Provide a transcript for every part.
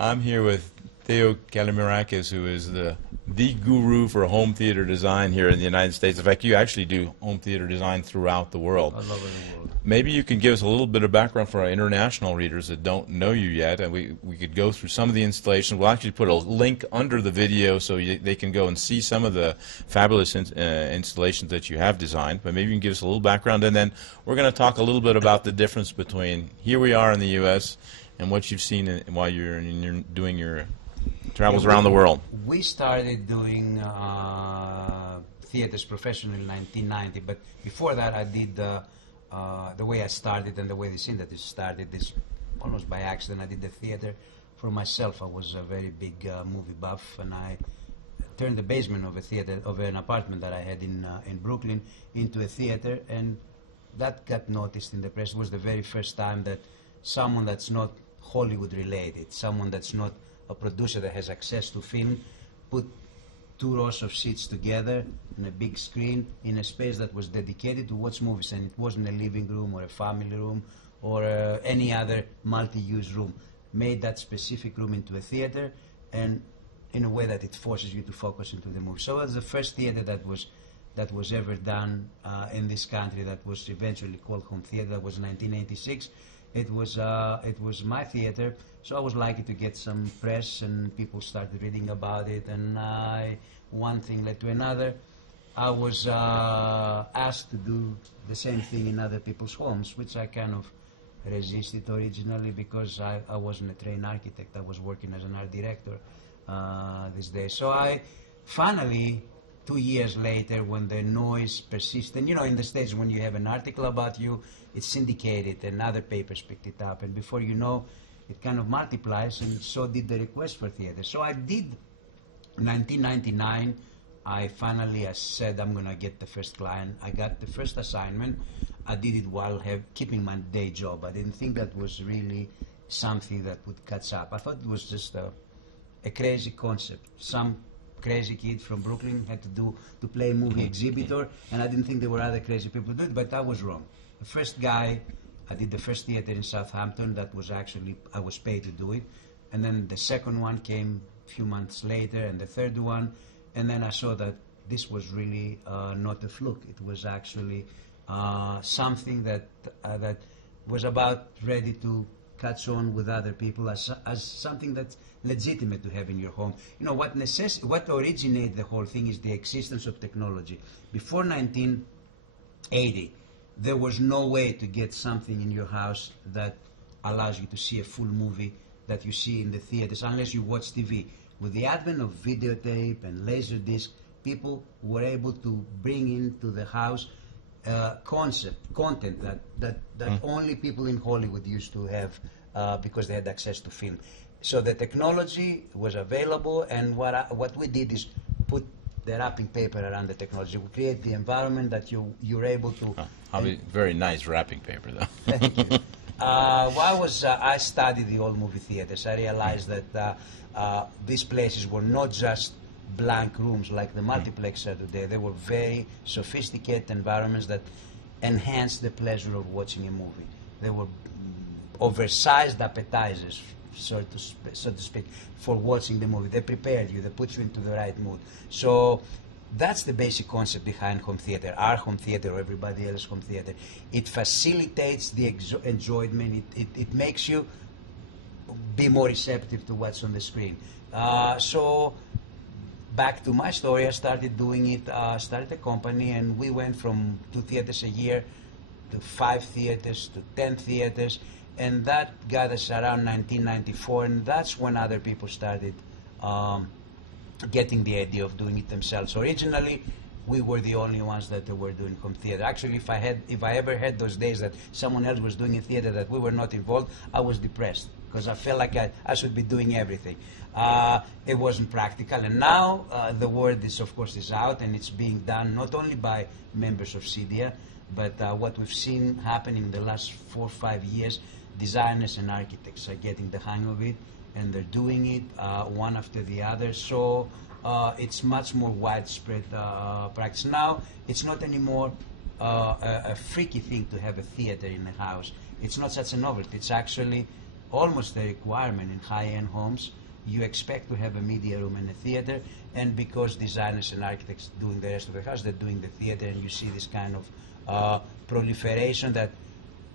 I'm here with Theo Kalomirakis, who is the guru for home theater design here in the United States. In fact, you actually do home theater design throughout the world. All over the world. Maybe you can give us a little bit of background for our international readers that don't know you yet, and we could go through some of the installations. We'll actually put a link under the video so they can go and see some of the fabulous installations that you have designed. But maybe you can give us a little background, and then we're going to talk a little bit about the difference between here we are in the U.S. and what you've seen while you're doing your travels around the world. We started doing theaters professionally in 1990, but before that I did the way I started and the way this industry started is almost by accident. I did the theater for myself. I was a very big movie buff, and I turned the basement of a theater, of an apartment that I had in Brooklyn, into a theater, and that got noticed in the press. It was the very first time that someone that's not Hollywood related, someone that's not a producer that has access to film, put two rows of seats together in a big screen in a space that was dedicated to watch movies, and it wasn't a living room or a family room or any other multi-use room. Made that specific room into a theater, and in a way that it forces you to focus into the movie. So it was the first theater that was ever done in this country that was eventually called Home Theat. That was 1986. It was my theater, so I was lucky to get some press, and people started reading about it, and one thing led to another. I was asked to do the same thing in other people's homes, which I kind of resisted originally because I wasn't a trained architect. I was working as an art director these days. So I finally, 2 years later, when the noise persisted, you know, in the States, when you have an article about you, it's syndicated and other papers picked it up, and before you know, it kind of multiplies, and so did the request for theater. So I did, in 1999, I finally said I'm going to get the first client. I got the first assignment. I did it while keeping my day job. I didn't think that was really something that would catch up. I thought it was just a crazy concept. Some crazy kid from Brooklyn had to play a movie exhibitor, and I didn't think there were other crazy people to do it, but I was wrong. The first guy, I did the first theater in Southampton. That was actually, I was paid to do it, and then the second one came a few months later, and the third one, and then I saw that this was really not a fluke. It was actually something that was about ready to catch on with other people as something that's legitimate to have in your home. You know, what originated the whole thing is the existence of technology. Before 1980, there was no way to get something in your house that allows you to see a full movie that you see in the theaters unless you watch TV. With the advent of videotape and laserdisc, people were able to bring into the house content that only people in Hollywood used to have because they had access to film. So the technology was available, and what we did is put the wrapping paper around the technology. We create the environment that you're able to. Very nice wrapping paper, though. Thank you. I studied the old movie theaters. I realized that these places were not just blank rooms like the multiplex are today. They were very sophisticated environments that enhanced the pleasure of watching a movie. They were oversized appetizers, so to speak, for watching the movie. They prepared you. They put you into the right mood. So that's the basic concept behind home theater, our home theater or everybody else's home theater. It facilitates the enjoyment. It makes you be more receptive to what's on the screen. So back to my story, I started doing it, started a company, and we went from 2 theaters a year to 5 theaters to 10 theaters, and that got us around 1994, and that's when other people started getting the idea of doing it themselves. Originally, we were the only ones that were doing home theater. Actually, if I ever had those days that someone else was doing a theater that we were not involved, I was depressed because I felt like I should be doing everything. It wasn't practical, and now the word is, of course, is out, and it's being done not only by members of CEDIA, but what we've seen happening in the last 4 or 5 years, designers and architects are getting the hang of it, and they're doing it one after the other. So it's much more widespread practice. Now, it's not anymore a freaky thing to have a theater in a house. It's not such a novelty. It's actually almost a requirement in high-end homes. You expect to have a media room and a theater, and because designers and architects doing the rest of the house, they're doing the theater, and you see this kind of proliferation that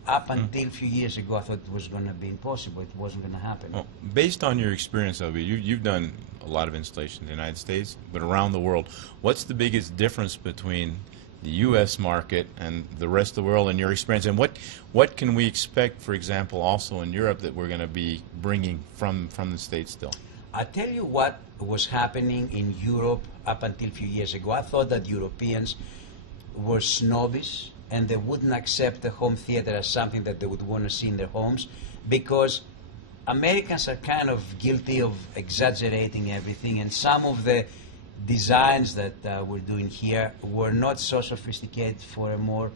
up until a few years ago I thought it was going to be impossible. It wasn't going to happen. Well, based on your experience, Obi, you've done a lot of installations in the United States, but around the world. What's the biggest difference between the U.S. market and the rest of the world in your experience? And what can we expect, for example, also in Europe that we're going to be bringing from the States still? I'll tell you what was happening in Europe up until a few years ago. I thought that Europeans were snobbish and they wouldn't accept the home theater as something that they would want to see in their homes, because Americans are kind of guilty of exaggerating everything, and some of the designs that we're doing here were not so sophisticated for a more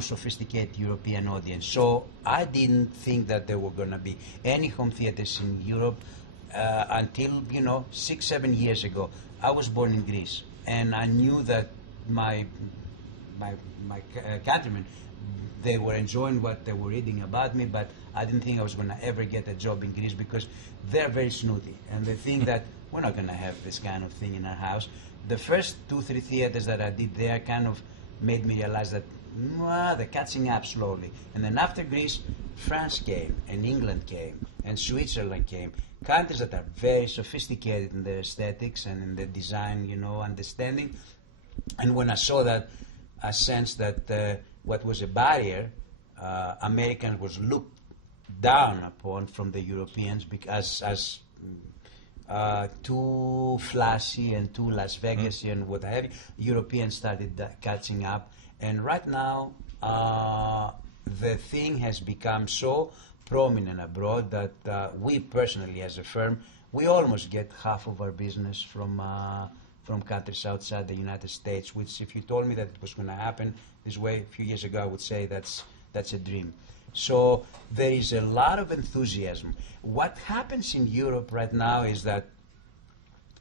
sophisticated European audience. So I didn't think that there were going to be any home theaters in Europe until 6-7 years ago. I was born in Greece, and I knew that my countrymen, they were enjoying what they were reading about me, but I didn't think I was going to ever get a job in Greece because they're very snooty and they think that we're not going to have this kind of thing in our house. The first 2-3 theaters that I did there kind of made me realize that they're catching up slowly. And then after Greece, France came, and England came, and Switzerland came. Countries that are very sophisticated in their aesthetics and in their design, understanding. And when I saw that, I sensed that what was a barrier, Americans was looked down upon from the Europeans because as too flashy and too Las Vegas and what have you. Europeans started catching up, and right now the thing has become so prominent abroad that we personally, as a firm, we almost get half of our business from countries outside the United States, which if you told me that it was going to happen this way a few years ago, I would say that's a dream. So there is a lot of enthusiasm. What happens in Europe right now is that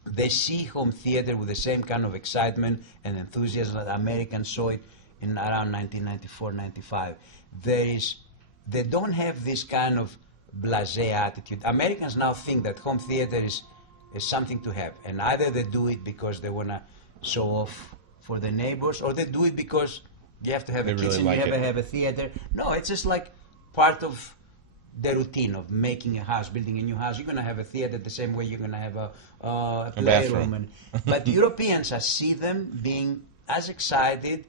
they see home theater with the same kind of excitement and enthusiasm that Americans saw it in around 1994-95. They don't have this kind of blasé attitude. Americans now think that home theater is something to have, and either they do it because they want to show off for the neighbors, or they do it because you have to have a kitchen, you have a theater. No, it's just like part of the routine of making a house, building a new house. You're going to have a theater the same way you're going to have a playroom. But Europeans, I see them being as excited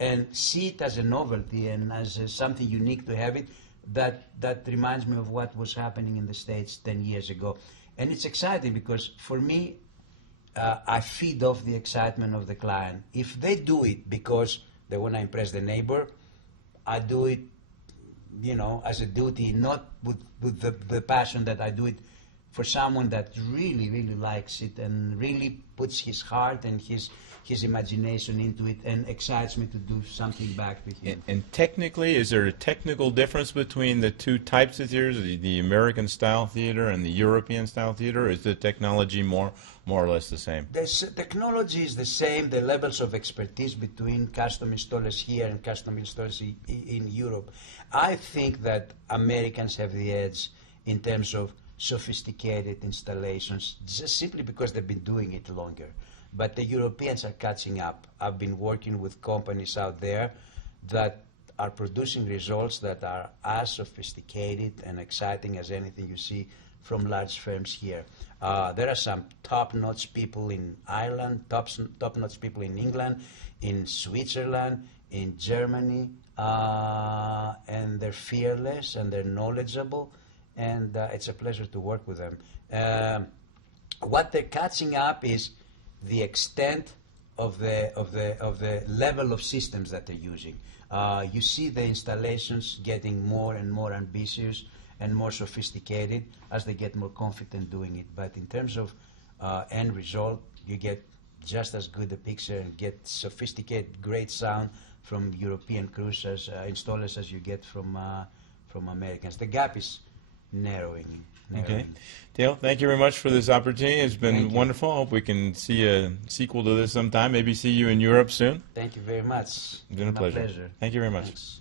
and see it as a novelty and as something unique to have it. That reminds me of what was happening in the States 10 years ago. And it's exciting because for me, I feed off the excitement of the client. If they do it because they want to impress the neighbor, I do it, as a duty, not with the passion that I do it for someone that really, really likes it and really puts his heart and his imagination into it and excites me to do something back to him. And technically, is there a technical difference between the two types of theaters, the American-style theater and the European-style theater? Or is the technology more or less the same? The technology is the same. The levels of expertise between custom installers here and custom installers in Europe. I think that Americans have the edge in terms of sophisticated installations, just simply because they've been doing it longer. But the Europeans are catching up. I've been working with companies out there that are producing results that are as sophisticated and exciting as anything you see from large firms here. There are some top-notch people in Ireland, top-notch people in England, in Switzerland, in Germany, and they're fearless and they're knowledgeable, and it's a pleasure to work with them. What they're catching up is the extent of the level of systems that they're using. You see the installations getting more and more ambitious and more sophisticated as they get more confident doing it. But in terms of end result, you get just as good a picture and get sophisticated, great sound from European crews as installers as you get from Americans. The gap is narrowing. Okay. Theo, thank you very much for this opportunity. It's been wonderful. I hope we can see a sequel to this sometime. Maybe see you in Europe soon. Thank you very much. It's been a pleasure. Thank you very much. Thanks.